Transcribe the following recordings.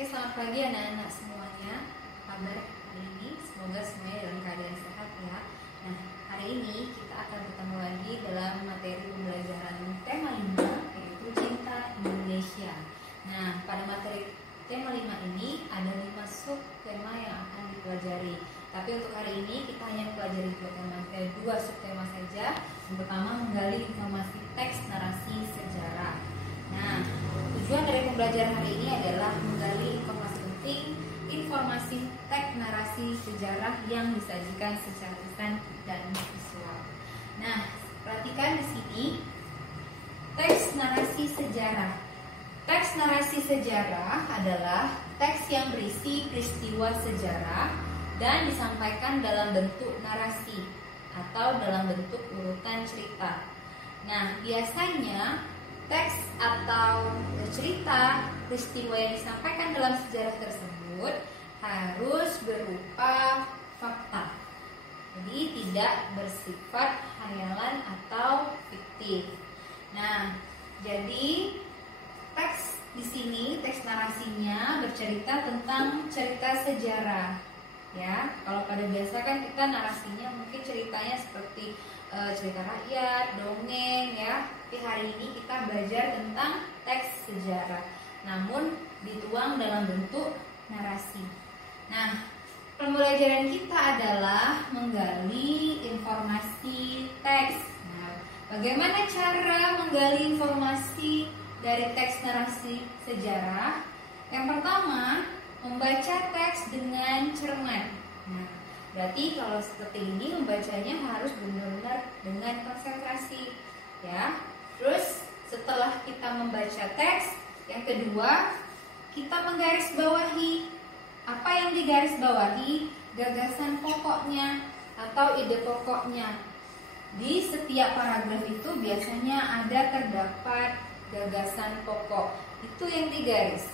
Oke, selamat pagi anak-anak semuanya. Apa kabar hari ini? Semoga semuanya dalam keadaan sehat ya. Nah, hari ini kita akan bertemu lagi dalam materi pembelajaran tema 5, yaitu Cinta Indonesia. Nah, pada materi tema 5 ini ada 5 sub tema yang akan dipelajari. Tapi untuk hari ini kita hanya mempelajari 2 sub tema saja. Yang pertama, menggali informasi teks narasi sejarah. Nah, tujuan dari pembelajaran hari ini adalah menggali informasi penting, informasi teks narasi sejarah yang disajikan secara tulisan dan visual. Nah, perhatikan di sini teks narasi sejarah. Teks narasi sejarah adalah teks yang berisi peristiwa sejarah dan disampaikan dalam bentuk narasi atau dalam bentuk urutan cerita. Nah, biasanya teks atau cerita peristiwa yang disampaikan dalam sejarah tersebut harus berupa fakta. Jadi tidak bersifat hayalan atau fiktif. Nah, jadi teks di sini, teks narasinya bercerita tentang cerita sejarah. Ya, kalau pada biasa kan kita narasinya mungkin ceritanya seperti cerita rakyat, dongeng ya. Tapi hari ini kita belajar tentang teks sejarah, namun dituang dalam bentuk narasi. Nah, pembelajaran kita adalah menggali informasi teks. Nah, bagaimana cara menggali informasi dari teks narasi sejarah? Yang pertama, membaca teks dengan cermat. Nah, berarti kalau seperti ini membacanya harus benar-benar dengan konsentrasi, ya. Terus setelah kita membaca teks, yang kedua kita menggarisbawahi. Apa yang digarisbawahi? Gagasan pokoknya atau ide pokoknya. Di setiap paragraf itu biasanya terdapat gagasan pokok. Itu yang digaris.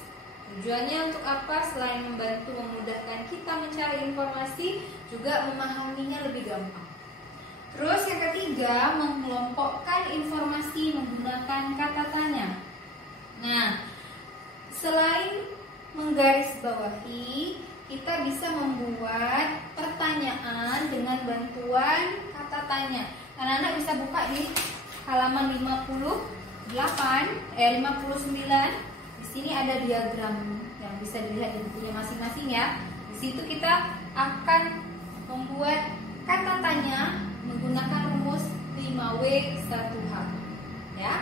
Tujuannya untuk apa? Selain membantu memudahkan kita mencari informasi, juga memahaminya lebih gampang. Terus yang ketiga, mengelompokkan informasi menggunakan kata tanya. Nah, selain menggarisbawahi, kita bisa membuat pertanyaan dengan bantuan kata tanya. Anak-anak bisa buka di halaman 59. Di sini ada diagram yang bisa dilihat di bukunya masing-masing ya. Di situ kita akan membuat kata tanya menggunakan rumus 5W1H. Ya.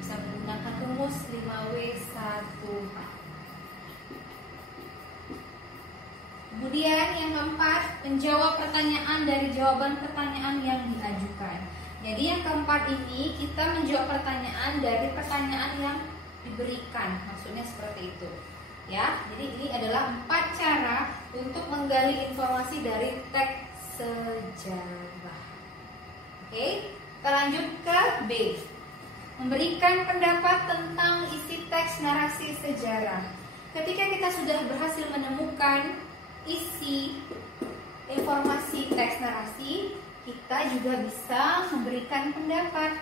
Bisa menggunakan rumus 5W1H. Kemudian yang keempat, menjawab pertanyaan dari jawaban pertanyaan yang diajukan. Jadi yang keempat ini kita menjawab pertanyaan dari pertanyaan yang diberikan, maksudnya seperti itu ya. Jadi ini adalah 4 cara untuk menggali informasi dari teks sejarah. Oke, kita lanjut ke B. Memberikan pendapat tentang isi teks narasi sejarah. Ketika kita sudah berhasil menemukan isi informasi teks narasi, kita juga bisa memberikan pendapat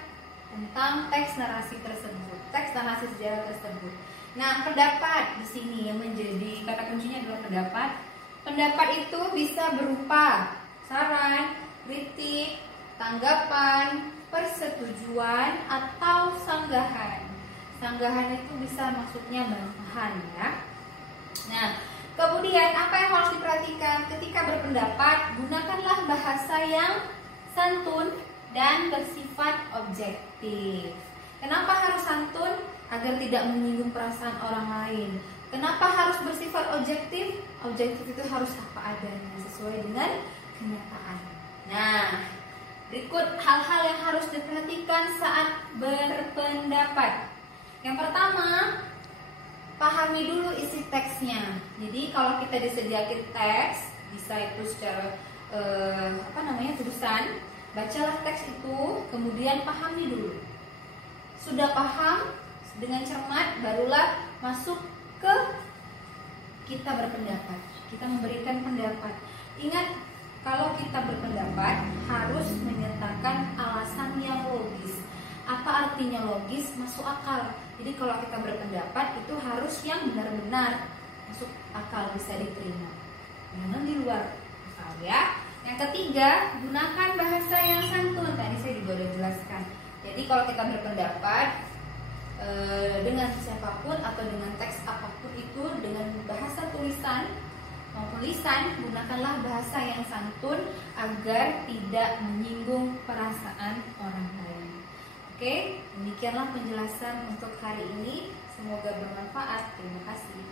tentang teks narasi tersebut, teks narasi sejarah tersebut. Nah, pendapat di sini yang menjadi kata kuncinya adalah pendapat. Pendapat itu bisa berupa saran, kritik, tanggapan, persetujuan, atau sanggahan. Sanggahan itu bisa maksudnya bantahan ya. Nah, kemudian apa yang harus diperhatikan ketika berpendapat? Gunakanlah bahasa yang santun dan bersifat objektif. Kenapa harus santun? Agar tidak menyinggung perasaan orang lain. Kenapa harus bersifat objektif? Objektif itu harus apa adanya, sesuai dengan kenyataan. Nah, berikut hal-hal yang harus diperhatikan saat berpendapat. Yang pertama, pahami dulu isi teksnya. Jadi kalau kita disediakan teks, bisa itu secara tulisan, bacalah teks itu, kemudian pahami dulu. Sudah paham dengan cermat, barulah masuk ke kita berpendapat. Kita memberikan pendapat. Ingat, kalau kita berpendapat harus menyatakan alasan yang logis. Apa artinya logis? Masuk akal. Jadi kalau kita berpendapat itu harus yang benar-benar masuk akal, bisa diterima. Jangan di luar akal ya. Yang ketiga, gunakan bahasa yang santun. Tadi saya juga udah jelaskan. Jadi kalau kita berpendapat dengan siapapun atau dengan teks apapun itu, dengan bahasa tulisan maupun lisan, gunakanlah bahasa yang santun agar tidak menyinggung perasaan orang lain. Oke, demikianlah penjelasan untuk hari ini. Semoga bermanfaat. Terima kasih.